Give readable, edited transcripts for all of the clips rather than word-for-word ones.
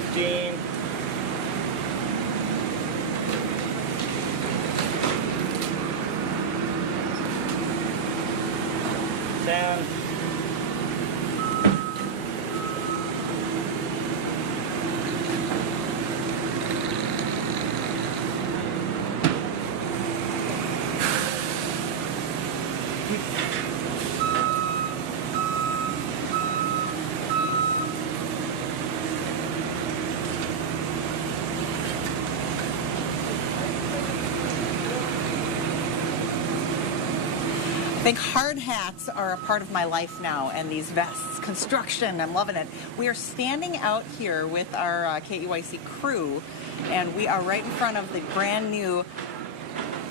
15. Sound. I think hard hats are a part of my life now, and these vests, construction, I'm loving it. We are standing out here with our KEYC crew, and we are right in front of the brand new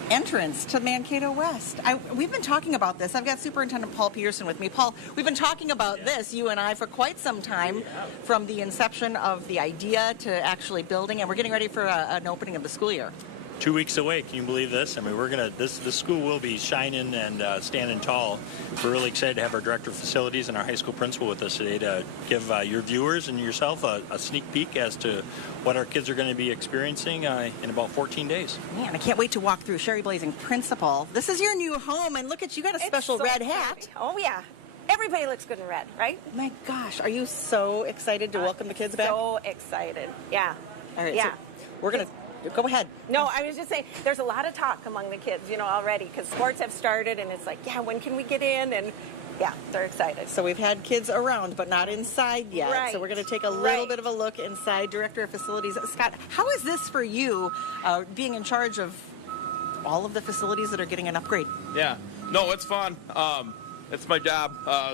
entrance to Mankato West. We've been talking about this. I've got Superintendent Paul Peterson with me. Paul, we've been talking about this, you and I, for quite some time, from the inception of the idea to actually building, and we're getting ready for an opening of the school year. 2 weeks away. Can you believe this? I mean, the school will be shining and standing tall. We're really excited to have our director of facilities and our high school principal with us today to give your viewers and yourself a sneak peek as to what our kids are going to be experiencing in about 14 days. Man, I can't wait to walk through. Sherry Blazing, principal. This is your new home, and look at you got a special red hat. Pretty. Oh yeah, everybody looks good in red, right? My gosh, are you so excited to welcome the kids back? So excited, yeah. All right, yeah. so we're gonna go ahead. No, I was just saying, there's a lot of talk among the kids, already, because sports have started, and it's like, yeah, when can we get in? And yeah, they're excited. So we've had kids around, but not inside yet. Right. So we're going to take a little bit of a look inside. Director of Facilities, Scott, how is this for you, being in charge of all of the facilities that are getting an upgrade? Yeah, no, it's fun. It's my job.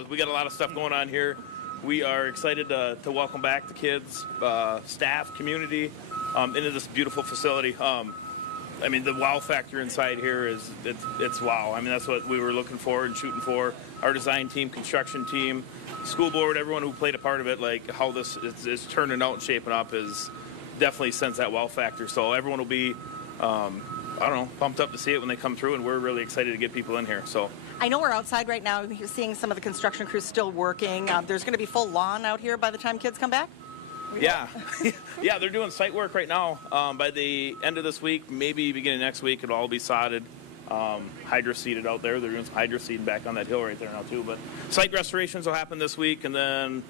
We got a lot of stuff going on here. We are excited to welcome back the kids, staff, community, into this beautiful facility. I mean, the wow factor inside here it's wow. I mean, that's what we were looking for and shooting for. Our design team, construction team, school board, everyone who played a part of it, like how this is turning out and shaping up is definitely sends that wow factor. So everyone will be, I don't know, pumped up to see it when they come through, and we're really excited to get people in here. So I know we're outside right now. You're seeing some of the construction crews still working. There's going to be full lawn out here by the time kids come back? Yeah, yeah, they're doing site work right now. By the end of this week, maybe beginning next week, it'll all be sodded, hydro-seeded out there. They're doing some hydro-seeding back on that hill right there now too. But site restorations will happen this week, and then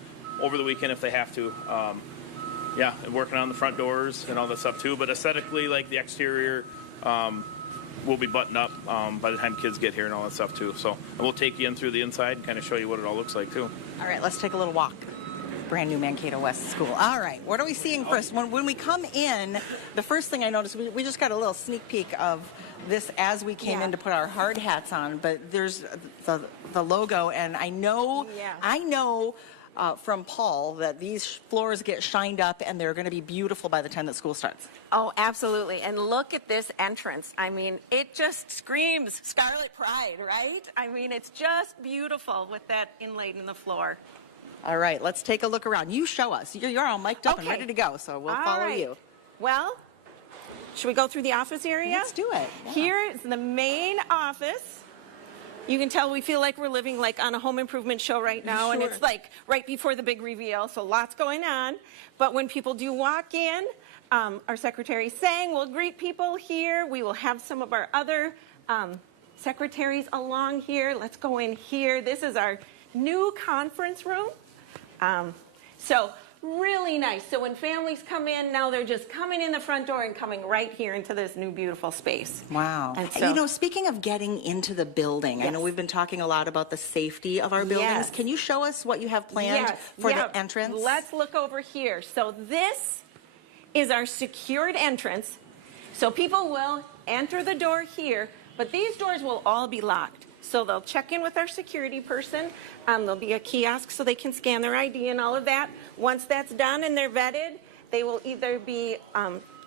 over the weekend if they have to. Yeah, and working on the front doors and all that stuff too. But aesthetically, like the exterior, will be buttoned up by the time kids get here and all that stuff too. So and we'll take you in through the inside and kind of show you what it all looks like too. All right, let's take a little walk. Brand new Mankato West School. All right, what are we seeing first? When we come in, the first thing I noticed, we just got a little sneak peek of this as we came in to put our hard hats on, but there's the logo, and I know from Paul that these floors get shined up and they're going to be beautiful by the time that school starts. Oh, absolutely. And look at this entrance. I mean, it just screams Scarlet Pride, right? I mean, it's just beautiful with that inlaid in the floor. All right, let's take a look around. You show us. You're all mic'd up and ready to go, so we'll follow you. Well, should we go through the office area? Let's do it. Yeah. Here is the main office. You can tell we feel like we're living like on a home improvement show right now, and it's like right before the big reveal, so lots going on. But when people do walk in, our secretary Sang will greet people here. We will have some of our other secretaries along here. Let's go in here. This is our new conference room. So really nice. So when families come in, now they're just coming in the front door and coming right here into this new beautiful space. Wow. And so, you know, speaking of getting into the building, I know we've been talking a lot about the safety of our buildings. Can you show us what you have planned for the entrance? Let's look over here. So this is our secured entrance. So people will enter the door here, but these doors will all be locked. So they'll check in with our security person. There'll be a kiosk so they can scan their ID and all of that. Once that's done and they're vetted, they will either be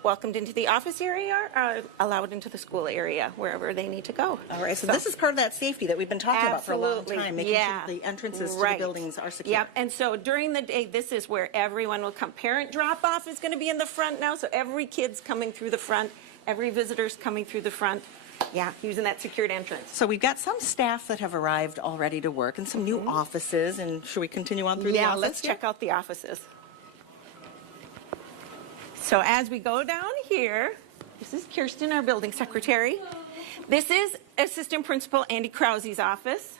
welcomed into the office area or allowed into the school area, wherever they need to go. All right, so this is part of that safety that we've been talking about for a long time, making sure the entrances to the buildings are secure. Yep, and so during the day, this is where everyone will come. Parent drop-off is going to be in the front now, so every kid's coming through the front, every visitor's coming through the front. Yeah, using that secured entrance. So we've got some staff that have arrived already to work and some new offices. And should we continue on through the office? Yeah, let's check out the offices. So as we go down here, this is Kirsten, our building secretary. This is Assistant Principal Andy Krause's office.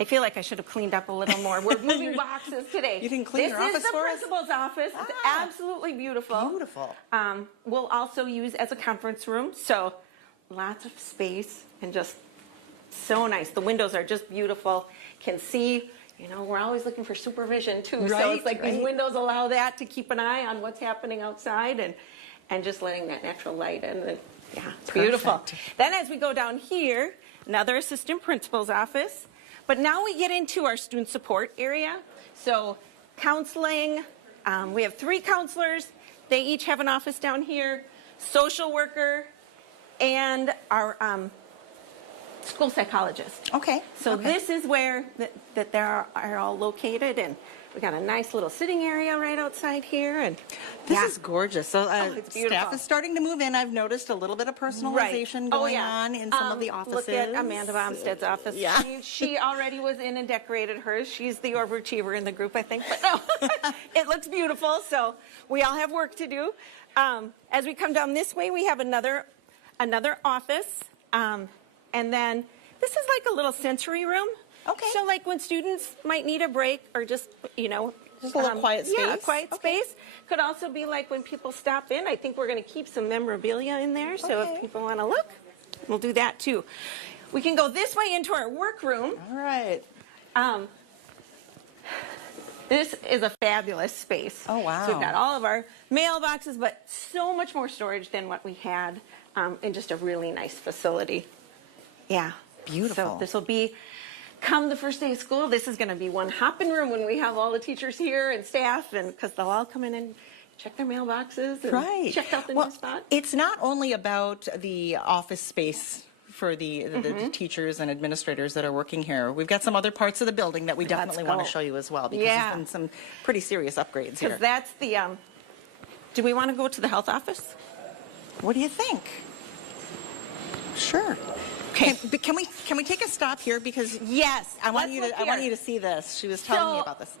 I feel like I should have cleaned up a little more. We're moving boxes today. You didn't clean your office for us? This is the principal's office. It's absolutely beautiful. Beautiful. We'll also use as a conference room, so lots of space and just so nice. The windows are just beautiful. Can see, you know, we're always looking for supervision too. So Right, it's like right. these windows allow that to keep an eye on what's happening outside and just letting that natural light in. And, yeah, it's beautiful. Perfect. Then as we go down here, another assistant principal's office. But now we get into our student support area. So counseling, we have 3 counselors. They each have an office down here, social worker, and our school psychologist. Okay. So okay. this is where that they are all located, and we got a nice little sitting area right outside here. And This yeah. is gorgeous. So it's beautiful. staff is starting to move in. I've noticed a little bit of personalization going on in some of the offices. Look at Amanda Bomsted's office. Yeah. She already was in and decorated hers. She's the overachiever in the group, I think. But no, it looks beautiful. So we all have work to do. As we come down this way, we have another office. And then this is like a little sensory room. Okay. So like when students might need a break or just, you know. Just a little quiet Yeah, a space. quiet Okay. space. Could also be like when people stop in. I think we're going to keep some memorabilia in there. So Okay. if people want to look, we'll do that too. We can go this way into our workroom. All right. This is a fabulous space. Oh, wow. So we've got all of our mailboxes, but so much more storage than what we had in just a really nice facility. Yeah. Beautiful. So this will be, come the first day of school, this is going to be one hopping room when we have all the teachers here and staff, and because they'll all come in and check their mailboxes and Right. check out the well, new spot. It's not only about the office space for the teachers and administrators that are working here. We've got some other parts of the building that we definitely want to go. show you as well, because Yeah. there's been some pretty serious upgrades here. Because that's the, do we want to go to the health office? What do you think? Sure. Okay. Can we take a stop here, because Yes. I want let's you look to I want here. you to see this. She was telling me So- about this.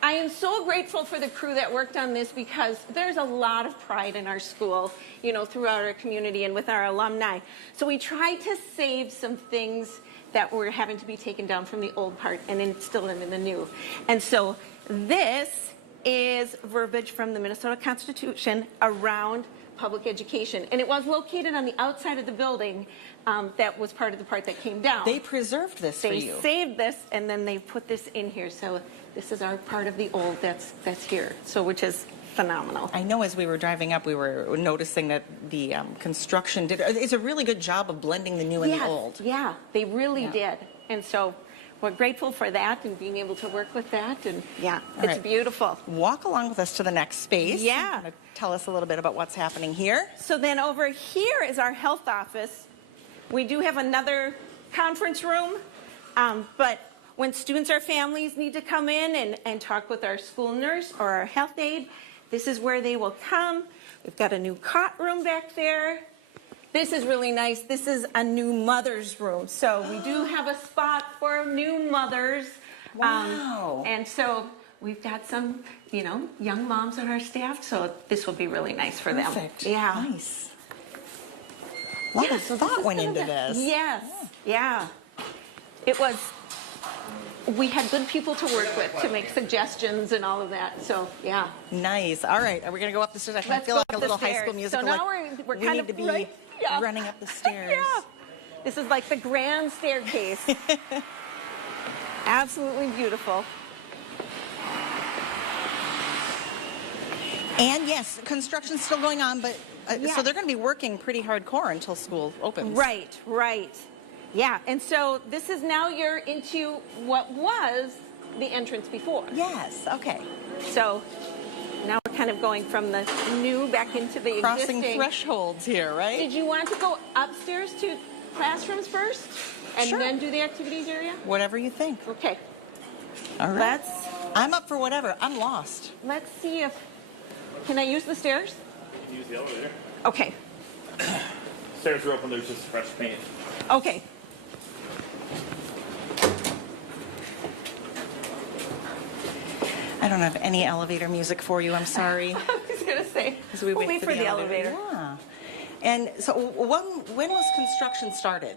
I am so grateful for the crew that worked on this, because there's a lot of pride in our school, you know, throughout our community and with our alumni. So we tried to save some things that were having to be taken down from the old part and instill them in the new. And so this is verbiage from the Minnesota Constitution around public education. And it was located on the outside of the building. That was part of the part that came down. They preserved this for They you. saved this, and then they put this in here. So this is our part of the old that's here. So which is phenomenal. I know as we were driving up, we were noticing that the construction it's a really good job of blending the new and the old. Yeah, they really did. And so we're grateful for that and being able to work with that. And yeah, All it's right. beautiful. Walk along with us to the next space. Yeah. Kind of tell us a little bit about what's happening here. So then over here is our health office. We do have another conference room, but when students or families need to come in and talk with our school nurse or our health aide, this is where they will come. We've got a new cot room back there. This is really nice. This is a new mother's room. So we do have a spot for new mothers. Wow. And so we've got some, you know, young moms on our staff, so this will be really nice for them. Perfect. Yeah. Nice. A lot of thought went into this. Yes, yeah. It was, we had good people to work with to make suggestions and all of that, so, yeah. Nice. All right. Are we going to go up the stairs? I Let's feel go like up a the little high stairs. school musical. So now like we're we kind need of to be right- yeah. running up the stairs. Yeah. This is like the grand staircase. Absolutely beautiful. And yes, construction's still going on, but Yeah. so they're going to be working pretty hardcore until school opens. Right, right. Yeah, and so this is now you're into what was the entrance before. Yes. Okay. So now we're kind of going from the new back into the Crossing existing. thresholds here, right? Did you want to go upstairs to classrooms first and Sure. then do the activities area? Whatever you think. Okay. All right. Let's I'm up for whatever. I'm lost. let's see if can I use the stairs? Use the elevator. Okay. Stairs are open. There's just fresh paint. Okay. I don't have any elevator music for you. I'm sorry. was going to say, As we we'll wait for the elevator. Yeah. And so when was construction started?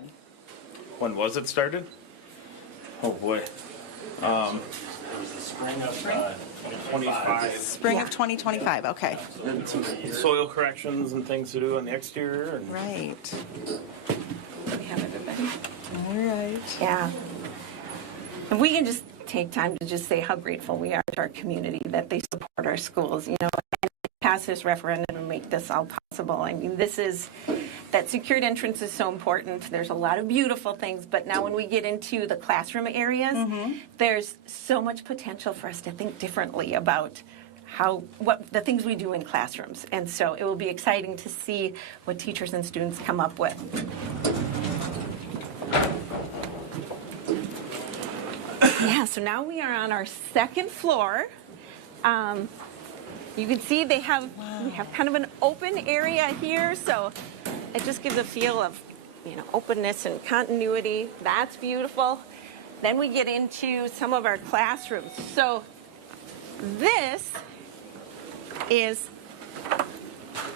When was it started? Oh boy. It was the spring of 2025. Spring of 2025, okay. And some soil corrections and things to do on the exterior. And Right. We have everybody. All right. Yeah. And we can just take time to just say how grateful we are to our community that they support our schools, you know, and pass this referendum and make this all possible. I mean, that secured entrance is so important. There's a lot of beautiful things, but now when we get into the classroom areas, there's so much potential for us to think differently about what the things we do in classrooms. And so it will be exciting to see what teachers and students come up with. Yeah, so now we are on our second floor. You can see we have kind of an open area here, so it just gives a feel of, you know, openness and continuity. That's beautiful. Then we get into some of our classrooms. So this is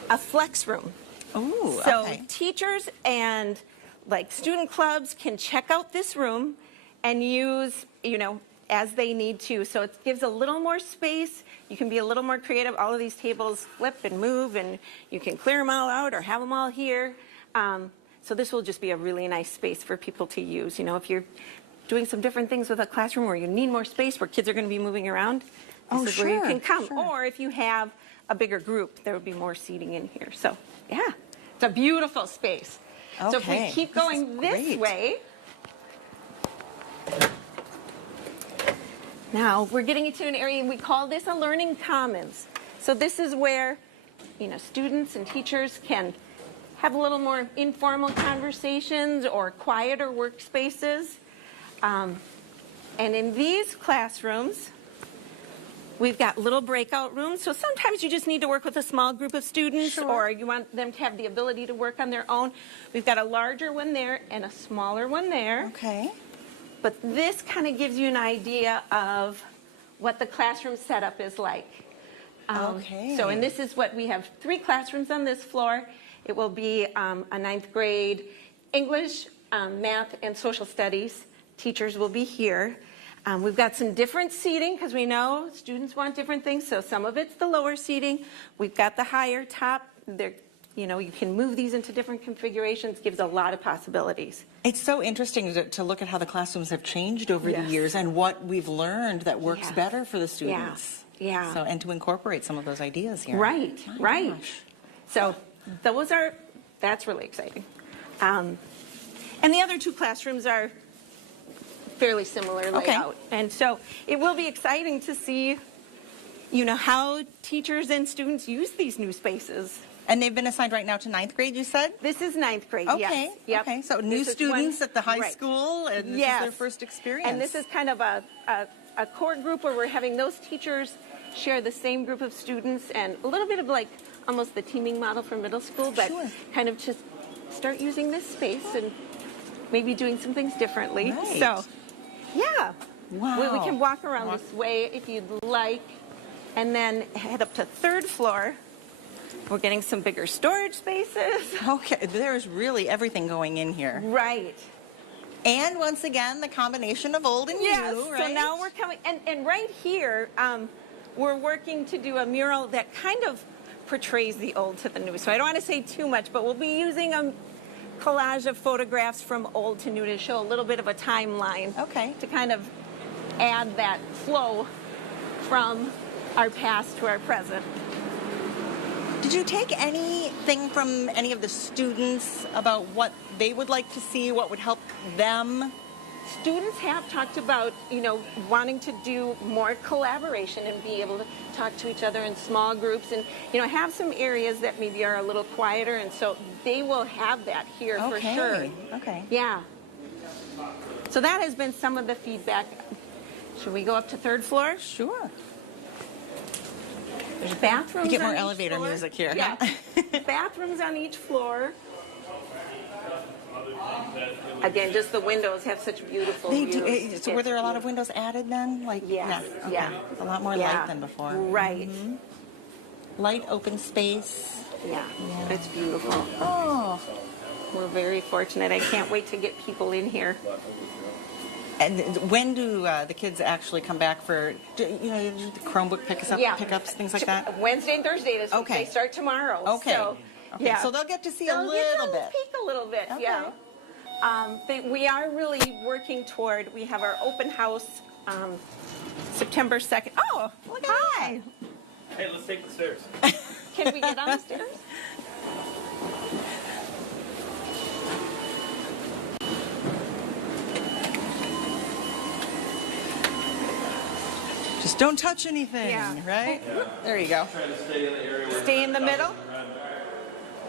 a flex room. Ooh, So okay. teachers and like student clubs can check out this room and use, you know, as they need to. So it gives a little more space. You can be a little more creative. All of these tables flip and move, and you can clear them all out or have them all here. So this will just be a really nice space for people to use. You know, if you're doing some different things with a classroom where you need more space, where kids are going to be moving around, this is where you can come. Sure. Or if you have a bigger group, there would be more seating in here. So, yeah, it's a beautiful space. So if we Okay. keep This is going this great. way, now we're getting into an area, we call this a learning commons. So this is where, you know, students and teachers can have a little more informal conversations or quieter workspaces. And in these classrooms, we've got little breakout rooms. So sometimes you just need to work with a small group of students, or you want them to have the ability to work on their own. We've got a larger one there and a smaller one there. Okay. But this kind of gives you an idea of what the classroom setup is like. Okay. So, and this is what we have 3 classrooms on this floor. It will be a 9th grade English, math, and social studies. Teachers will be here. We've got some different seating because we know students want different things. So some of it's the lower seating. We've got the higher top. You know, you can move these into different configurations. Gives a lot of possibilities. It's so interesting to look at how the classrooms have changed over the Yes. years and what we've learned that works Yeah. better for the students. Yeah. So, and to incorporate some of those ideas here. Right, My right. gosh. So that's really exciting. And the other 2 classrooms are fairly similar layout. And so it will be exciting to see, you know, how teachers and students use these new spaces. And they've been assigned right now to 9th grade, you said? This is 9th grade, Okay. yes. Yep. Okay. So new This is students one- at the high right. school, and this Yes. is their first experience. And this is kind of a core group where we're having those teachers share the same group of students, and a little bit of like almost the teaming model for middle school, but Sure. kind of just start using this space and maybe doing some things differently. Right. So, yeah. Wow. We can walk around this way if you'd like, and then head up to 3rd floor. We're getting some bigger storage spaces. Okay, there's really everything going in here. Right. And once again, the combination of old and Yes, new, so right? now we're coming, and right here, we're working to do a mural that kind of portrays the old to the new. So I don't want to say too much, but we'll be using a collage of photographs from old to new to show a little bit of a timeline. Okay. To kind of add that flow from our past to our present. Did you take anything from any of the students about what they would like to see, what would help them? Students have talked about, you know, wanting to do more collaboration and be able to talk to each other in small groups and, you know, have some areas that maybe are a little quieter, and so they will have that here for sure. Okay. Yeah. So that has been some of the feedback. Should we go up to 3rd floor? Sure. There's bathrooms. You get more on each elevator floor. music here. Yeah. Bathrooms on each floor. Again, just the windows have such beautiful They views. do. So were there a lot of windows added then? Like Yes, okay. yeah. A lot more light than before. Right. light open space. Yeah, it's beautiful. Oh. We're very fortunate. I can't wait to get people in here. And when do the kids actually come back for, the Chromebook pickups, things like that? Wednesday and Thursday this week. Okay. They start tomorrow. Okay. So, Okay. yeah. So they'll get to see They'll a get little to bit. peek a little bit, Okay. yeah. We are really working toward, we have our open house September 2nd. Oh, look at Hi. that. Hey, let's take the stairs. Can we get on the stairs? Just don't touch anything, Yeah. right? There you go. Trying to stay in the area where Stay in the middle?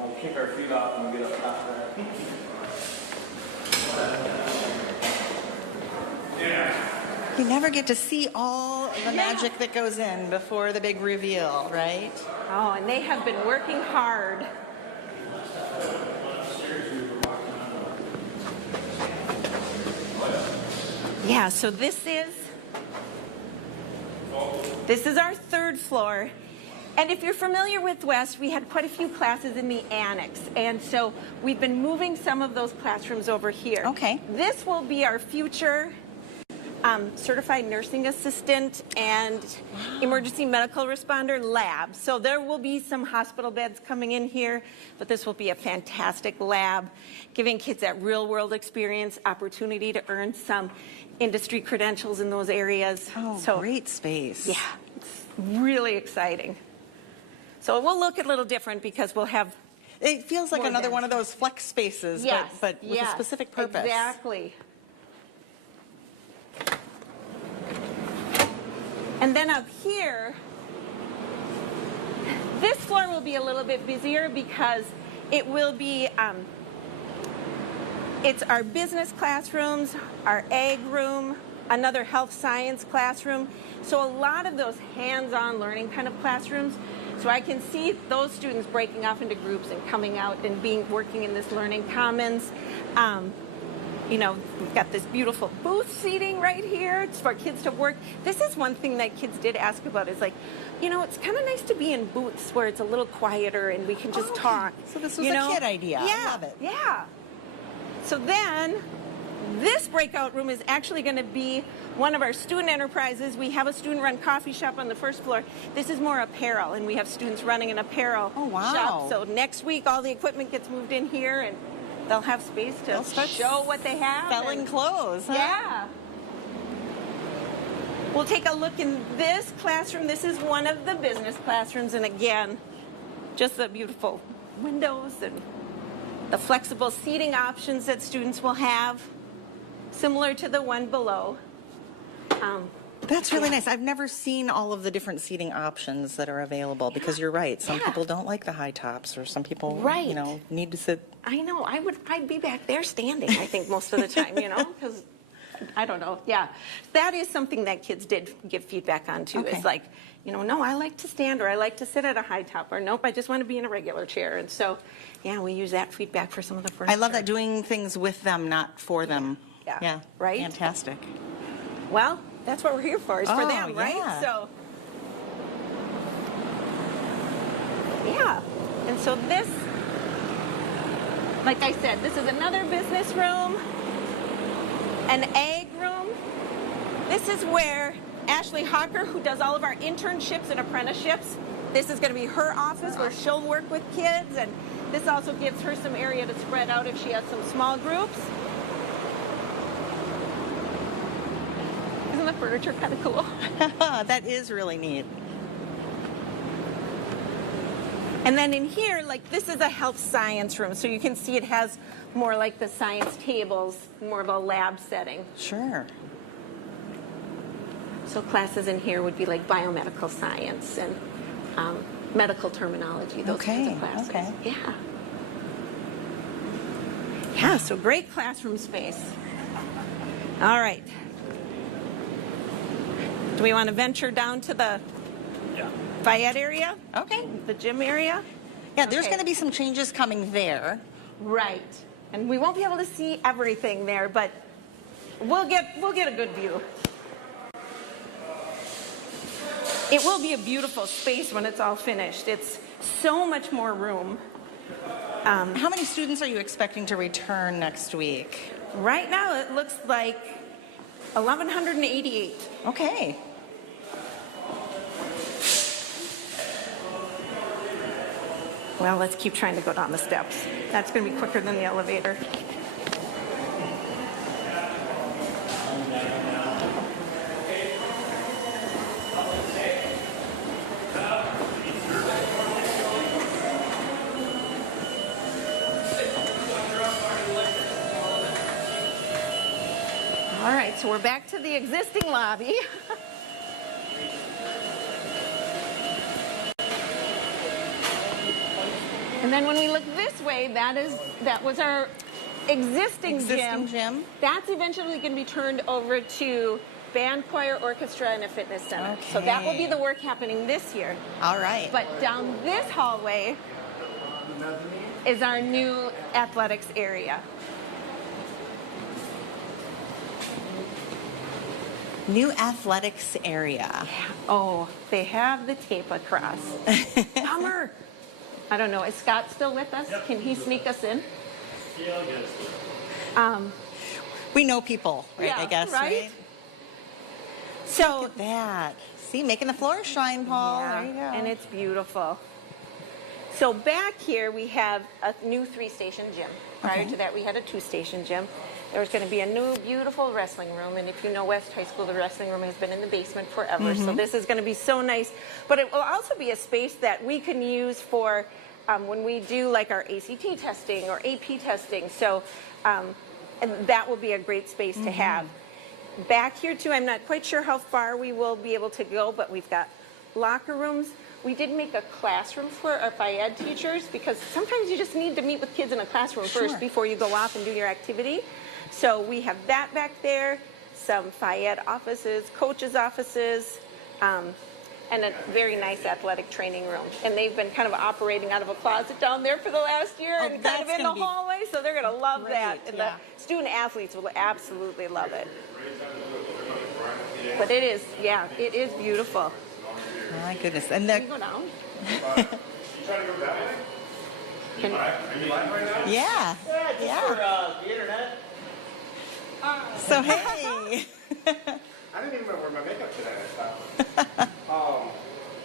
We'll kick our feet off and get up top there. You never get to see all the magic that goes in before the big reveal, right? Oh, and they have been working hard. Yeah, so this is our third floor. And if you're familiar with West, we had quite a few classes in the annex. And so we've been moving some of those classrooms over here. Okay. This will be our future certified nursing assistant and emergency medical responder lab. So there will be some hospital beds coming in here, but this will be a fantastic lab, giving kids that real world experience, opportunity to earn some industry credentials in those areas. Oh, so, great space. yeah, it's really exciting. So it will look a little different because we'll have It feels like more another beds. one of those flex spaces, Yes, but with yes, a specific purpose. Exactly. And then up here, this floor will be a little bit busier because it will be, it's our business classrooms, our ag room, another health science classroom. So a lot of those hands-on learning kind of classrooms. So I can see those students breaking off into groups and coming out and working in this learning commons. We've got this beautiful booth seating right here. It's for kids to work. This is one thing that kids did ask about is it's kind of nice to be in booths where it's a little quieter and we can just talk. So this was a kid idea. Yeah, I love it. Yeah. So then this breakout room is actually going to be one of our student enterprises. We have a student-run coffee shop on the first floor. This is more apparel, and we have students running an apparel shop. So next week, all the equipment gets moved in here, and they'll have space to show what they have. Selling clothes, huh? Yeah. We'll take a look in this classroom. This is one of the business classrooms, and again, just the beautiful windows and the flexible seating options that students will have, similar to the one below. That's really nice. I've never seen all of the different seating options that are available because you're right. Some people don't like the high tops, or some people, need to sit. I know. I'd be back there standing, I think, most of the time, because I don't know. Yeah. That is something that kids did give feedback on, too. Okay. It's like, no, I like to stand, or I like to sit at a high top, or nope, I just want to be in a regular chair. And so, yeah, we use that feedback for some of the furniture. I love that, doing things with them, not for them. Yeah. Right? Fantastic. Well, that's what we're here for, is for them, right? Yeah. So, yeah. And so this, like I said, this is another business room, an ag room. This is where Ashley Hawker, who does all of our internships and apprenticeships, this is going to be her office where she'll work with kids, and this also gives her some area to spread out if she has some small groups. Isn't the furniture kind of cool? That is really neat. And then in here, this is a health science room, so you can see it has more like the science tables, more of a lab setting. Sure. So classes in here would be like biomedical science and medical terminology, those kinds of classes. Okay. Yeah. Yeah, so great classroom space. All right. Do we want to venture down to the Fayette area? Okay. The gym area? Yeah, there's Okay. going to be some changes coming there. Right. And we won't be able to see everything there, but we'll get a good view. It will be a beautiful space when it's all finished. It's so much more room. How many students are you expecting to return next week? Right now, it looks like 1,188. Okay. Well, let's keep trying to go down the steps. That's going to be quicker than the elevator. All right, so we're back to the existing lobby. And then when we look this way, that was our existing gym. That's eventually going to be turned over to band, choir, orchestra, and a fitness center. Okay. So that will be the work happening this year. All right. But down this hallway is our new athletics area. New athletics area. Oh, they have the tape across. Bummer. I don't know. Is Scott still with us? Yep. Can he sneak us in? Yeah, I guess. We know people, right? Yeah, I guess, right? So Look at that. See, making the floor shine, Paul. yeah, There you go. and it's beautiful. So back here we have a new 3-station gym. Prior Okay. to that, we had a 2-station gym. There's going to be a new, beautiful wrestling room. And if you know West High School, the wrestling room has been in the basement forever. So this is going to be so nice. But it will also be a space that we can use for when we do like our ACT testing or AP testing. So and that will be a great space to have. Back here, too, I'm not quite sure how far we will be able to go, but we've got locker rooms. We did make a classroom for our Phi-Ed teachers because sometimes you just need to meet with kids in a classroom first before you go off and do your activity. So we have that back there, some Phi-Ed offices, coaches' offices, and a very nice athletic training room. And they've been kind of operating out of a closet down there for the last year and kind of in the hallway, so they're going to love that. And the student athletes will absolutely love it. But it is, yeah, it is beautiful. My goodness. And Can you go down? Can, yeah. Yeah. The internet. So, hey. I didn't even wear my makeup today.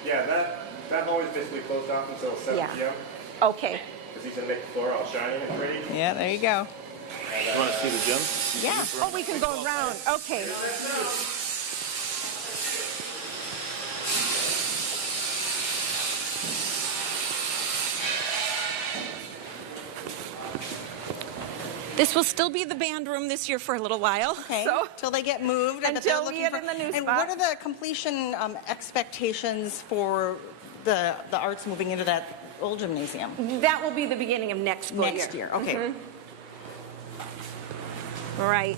Yeah, that hallway is basically closed off until 7 p.m. Okay. Because he's going to make the floor all shiny and pretty. Yeah, there you go. You want to see the gym? Yeah. Oh, we can go around. Okay. This will still be the band room this year for a little while. Okay. So, Till they get moved. and that until they're we looking get in the new And spot. what are the completion expectations for the arts moving into that old gymnasium? that will be the beginning of next school year. Next year. Okay. Right.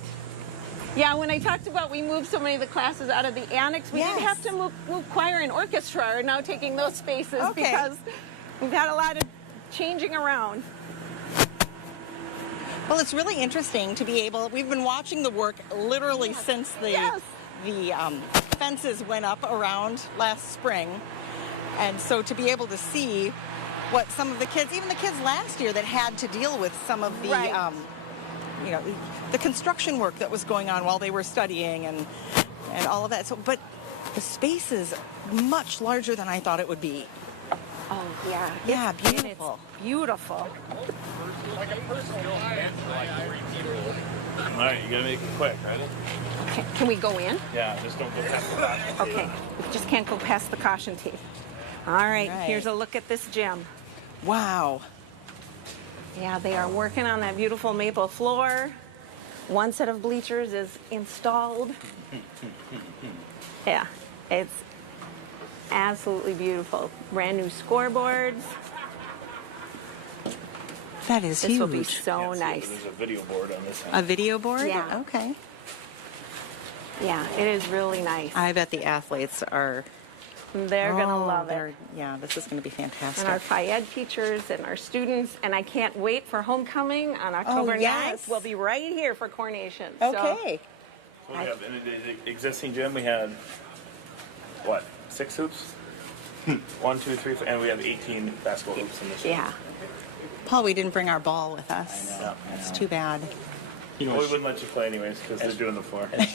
Yeah, when I talked about we moved so many of the classes out of the annex, we did Yes. have to move choir and orchestra are now taking those spaces Okay. because we've had a lot of changing around. Well, it's really interesting to be able. We've been watching the work literally since the fences went up around last spring, and so to be able to see what some of the kids, even the kids last year that had to deal with some of the, the construction work that was going on while they were studying and all of that. So, but the space is much larger than I thought it would be. Oh, yeah. Yeah, And it's beautiful. beautiful. All right, you got to make it quick, right? Okay, can we go in? Yeah, just don't go past the back. Okay, we just can't go past the caution tape. All right, Right. here's a look at this gym. Wow. Yeah, they are working on that beautiful maple floor. One set of bleachers is installed. Yeah, it's absolutely beautiful. Brand new scoreboards. That is This huge. will be so nice. There's a video board on this A end. video board? Yeah. Okay. Yeah, it is really nice. I bet the athletes are. They're gonna love it. Yeah, this is going to be fantastic. And our Phi-Ed teachers and our students, and I can't wait for homecoming on October 9th. yes. We'll be right here for coronation. Okay. So we have in the existing gym, we had, what, 6 hoops. 1, 2, 3, 4, and we have 18 basketball hoops in this. Yeah. Paul, we didn't bring our ball with us. I know. It's too bad. You know, Well, we wouldn't let you play anyways because they're doing the floor. as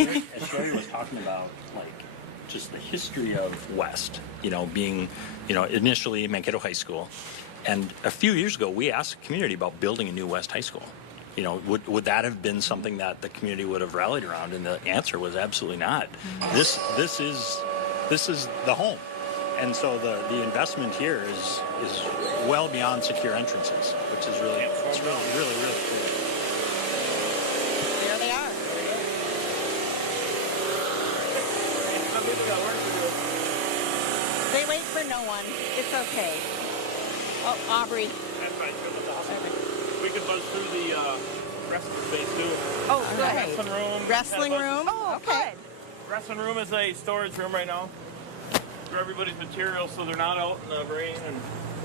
Sherry was talking about, like, just the history of West, you know, being, you know, initially Mankato High School. And a few years ago, we asked the community about building a new West High School. You know, would that have been something that the community would have rallied around? And the answer was absolutely not. This is the home. And so the investment here is well beyond secure entrances, which is really, it's really cool. There they are. They wait for no one. It's okay. Oh, Aubrey. That's right. We could buzz through the wrestling space too. Oh, All good. right. Wrestling room. Wrestling Yeah, room. Oh, Okay. Wrestling room is a storage room right now for everybody's materials, so they're not out in the rain and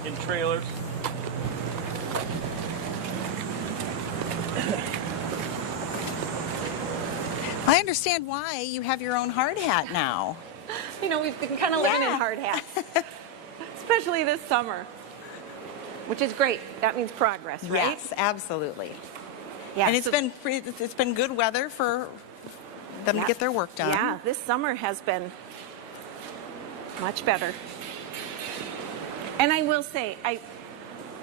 in trailers. I understand why you have your own hard hat now. You know, we've been kind of living in Yeah. hard hats, especially this summer, which is great. That means progress, right? Yes, absolutely. Yeah. And so- it's been good weather for them yeah. to get their work done. Yeah, this summer has been much better. And I will say,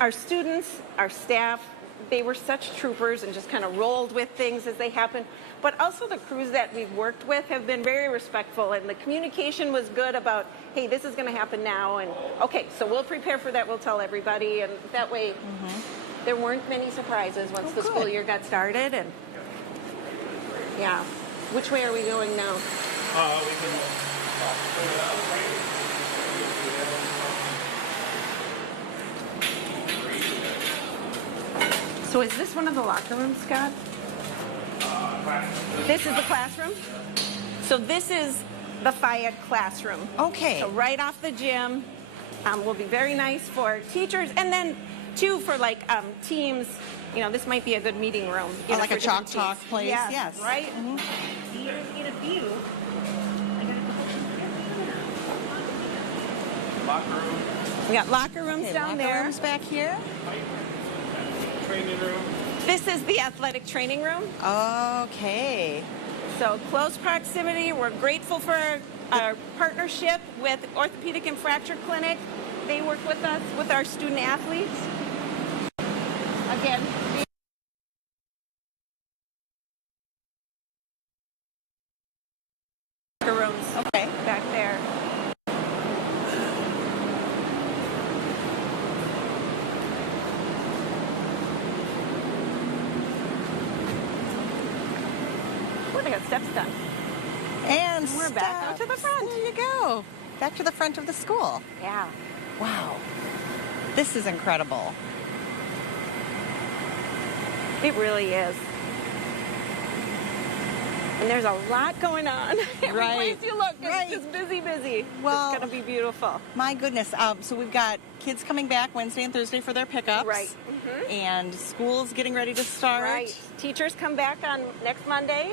our students, our staff, they were such troopers and just kind of rolled with things as they happened. But also the crews that we've worked with have been very respectful, and the communication was good about, hey, this is going to happen now, and okay, so we'll prepare for that, we'll tell everybody, and that way there weren't many surprises once the school good. year got started. And yeah, which way are we going now? We can. So is this one of the locker rooms, Scott? This is the classroom? So this is the FIAD classroom. Okay. So right off the gym, will be very nice for teachers, and then too for like teams. You know, this might be a good meeting room. You know, like a for different chalk talk teams. place, yes. Right? Get a view. Locker room, We got locker rooms Okay, down locker there. rooms back here. training room. This is the athletic training room. Okay. So close proximity. We're grateful for our partnership with Orthopedic and Fracture Clinic. They work with us, with our student athletes. Again, rooms Okay. back there. Oh, they got steps done. And We're back out to the steps. front. There you go. Back to the front of the school. Yeah. Wow. This is incredible. It really is. And there's a lot going on. Every Right. place you look, it's Right. just busy. Well- It's going to be beautiful. My goodness. So we've got kids coming back Wednesday and Thursday for their pickups. Right. And school's getting ready to start. Right. Teachers come back on next Monday.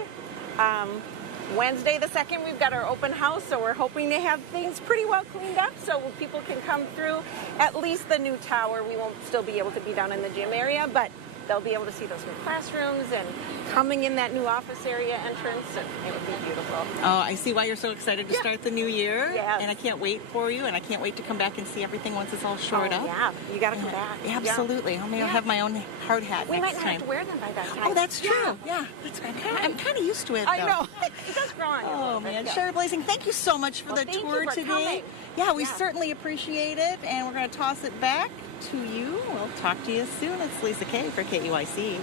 Wednesday the 2nd, we've got our open house, so we're hoping to have things pretty well cleaned up so people can come through. At least the new tower. We won't still be able to be down in the gym area, but they'll be able to see those new classrooms and coming in that new office area entrance, and it would be beautiful. Oh, I see why you're so excited to Yeah. start the new year. Yes. And I can't wait for you, and I can't wait to come back and see everything once it's all shored up. Yeah, you got to come back. Yeah. Absolutely. Maybe I'll have my own hard hat We next might not time. have to wear them by that time. Oh, that's true. Yeah, that's right. I'm kind of used to it. I though. know. It does grow on you. a Oh little bit, man, yeah. Sherry Blazing, thank you so much for Well, the thank you tour for today. coming. Yeah, we Yeah. certainly appreciate it, and we're going to toss it back to you. We'll talk to you soon. It's Lisa Kaye for KUIC.